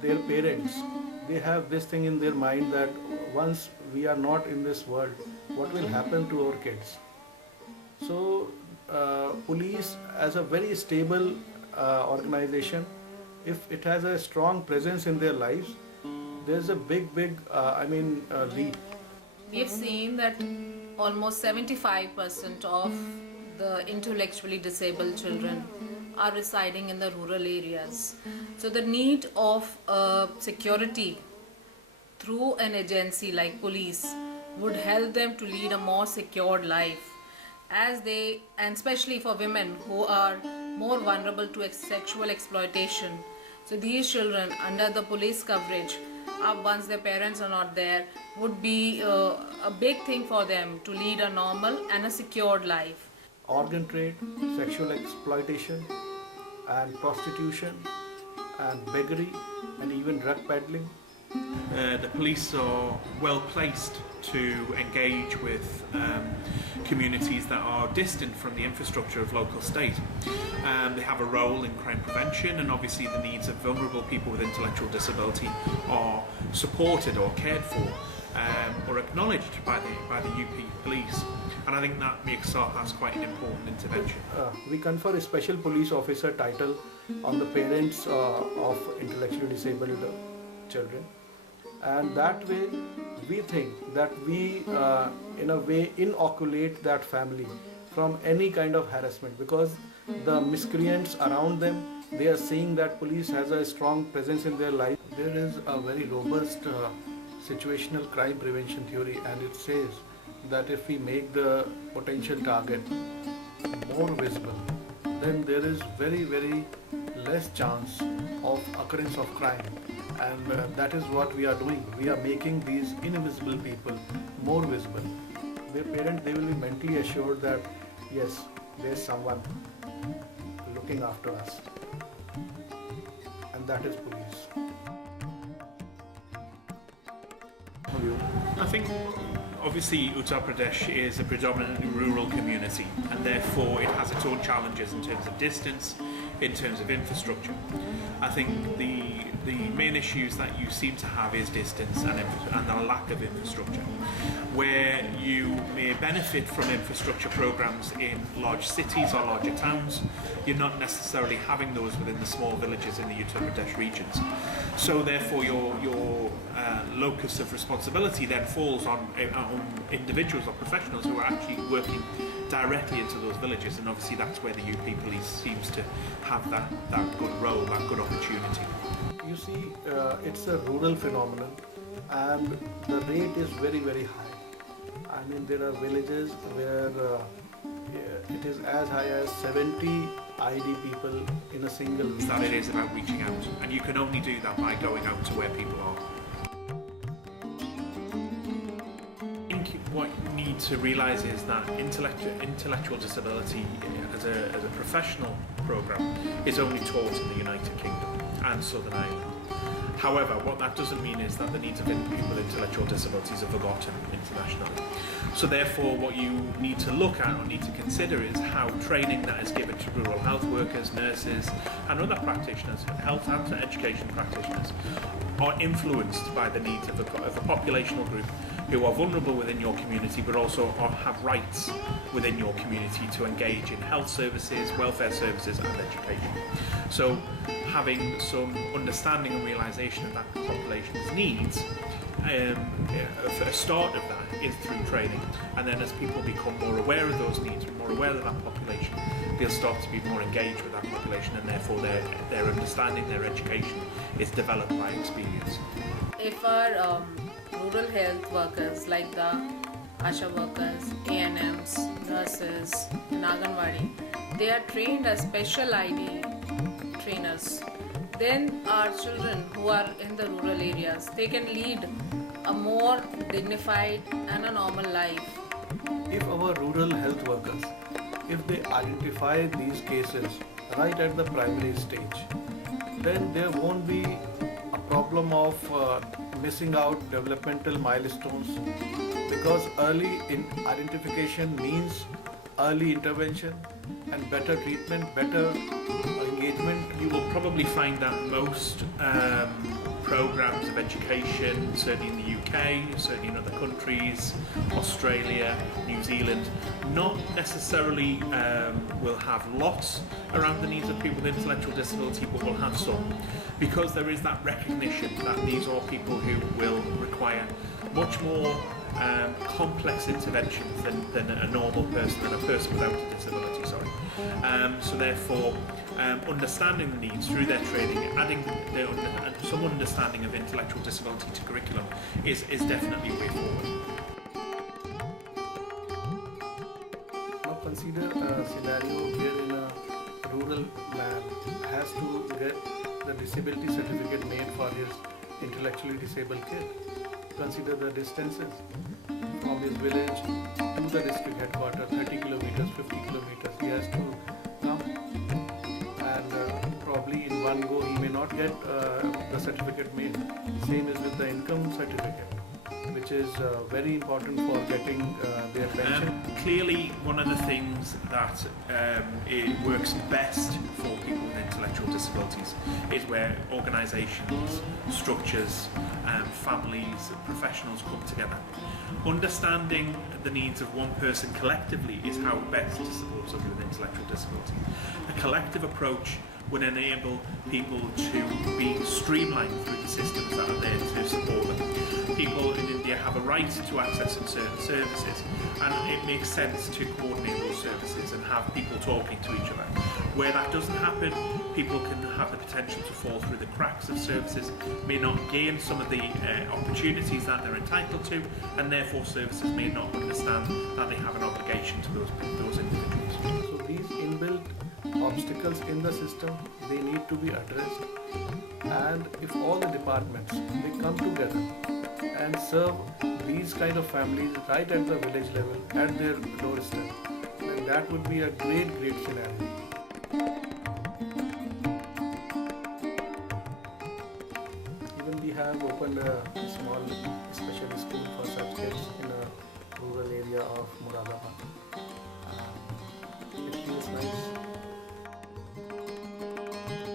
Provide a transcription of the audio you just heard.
their parents, they have this thing in their mind that once we are not in this world, what will happen to our kids? So, police as a very stable organization, if it has a strong presence in their lives, there's a big leap. We have seen that almost 75% of the intellectually disabled children are residing in the rural areas. So the need of security through an agency like police would help them to lead a more secured life, as they, and especially for women who are more vulnerable to sexual exploitation. So these children under the police coverage, once their parents are not there, would be a big thing for them to lead a normal and a secured life. Organ trade, sexual exploitation, and prostitution, and beggary, and even drug peddling. The police are well placed to engage with communities that are distant from the infrastructure of local state. They have a role in crime prevention, and obviously the needs of vulnerable people with intellectual disability are supported or cared for or acknowledged by the UP police. And I think that makes SAAHAS quite an important intervention. We confer a special police officer title on the parents of intellectually disabled children, and that way we think that we in a way inoculate that family from any kind of harassment, because the miscreants around them, they are seeing that police has a strong presence in their life. There is a very robust situational crime prevention theory, and it says that if we make the potential target more visible, then there is very less chance of occurrence of crime. And that is what we are doing. We are making these invisible people more visible. Their parents, they will be mentally assured that yes, there's someone looking after us, and that is police. I think obviously Uttar Pradesh is a predominantly rural community, and therefore it has its own challenges in terms of distance, in terms of infrastructure. I think the main issues that you seem to have is distance and the lack of infrastructure. Where you may benefit from infrastructure programs in large cities or larger towns, you're not necessarily having those within the small villages in the Uttar Pradesh regions. So therefore your locus of responsibility then falls on individuals or professionals who are actually working directly into those villages, and obviously that's where the UP police seems to have that good role, that good opportunity. You see, it's a rural phenomenon, and the rate is very high. I mean, there are villages where it is as high as 70 ID people in a single village. That it is about reaching out, and you can only do that by going out to where people are. I think what you need to realise is that intellectual disability as a professional programme is only taught in the United Kingdom and Southern Ireland. However, what that doesn't mean is that the needs of people with intellectual disabilities are forgotten internationally. So therefore, what you need to look at or need to consider is how training that is given to rural health workers, nurses and other practitioners, health and education practitioners, are influenced by the needs of a populational group who are vulnerable within your community, but also have rights within your community to engage in health services, welfare services and education. So having some understanding and realisation of that population's needs, a start of that is through training, and then as people become more aware of those needs, more aware of that population, they'll start to be more engaged with that population, and therefore their understanding, their education is developed by experience. If our rural health workers like the ASHA workers, ANMs, nurses, in Anganwadi, they are trained as special ID trainers, then our children who are in the rural areas, they can lead a more dignified and a normal life. If our rural health workers, if they identify these cases right at the primary stage, then there won't be a problem of missing out developmental milestones, because early identification means early intervention and better treatment, better engagement. You will probably find that most programs of education, certainly in the UK, certainly in other countries, Australia, New Zealand, not necessarily will have lots around the needs of people with intellectual disability, but will have some, because there is that recognition that these are people who will require much more complex interventions than a normal person, than a person without a disability, sorry. So therefore, understanding the needs through their training, adding some understanding of intellectual disability to curriculum is definitely a way forward. Now consider a scenario wherein a rural man has to get the disability certificate made for his intellectually disabled kid. Consider the distances from his village to the district headquarters, 30 kilometers, 50 kilometers. He has to come, and probably in one go he may not get the certificate made. Same is with the income certificate, which is very important for getting their pension. Clearly, one of the things that it works best for people with intellectual disabilities is where organisations, structures, families, professionals come together. Understanding the needs of one person collectively is how best to support somebody with intellectual disability. A collective approach would enable people to be streamlined through the systems that are there to support them. People in India have a right to access certain services, and it makes sense to coordinate those services and have people talking to each other. Where that doesn't happen, people can have the potential to fall through the cracks of services, may not gain some of the opportunities that they're entitled to, and therefore services may not understand that they have an obligation to those individuals. So these inbuilt obstacles in the system, they need to be addressed, and if all the departments they come together and serve these kind of families right at the village level, at their doorstep, then that would be a great scenario. Even we have opened a small special school for such kids in a rural area of Moradabad.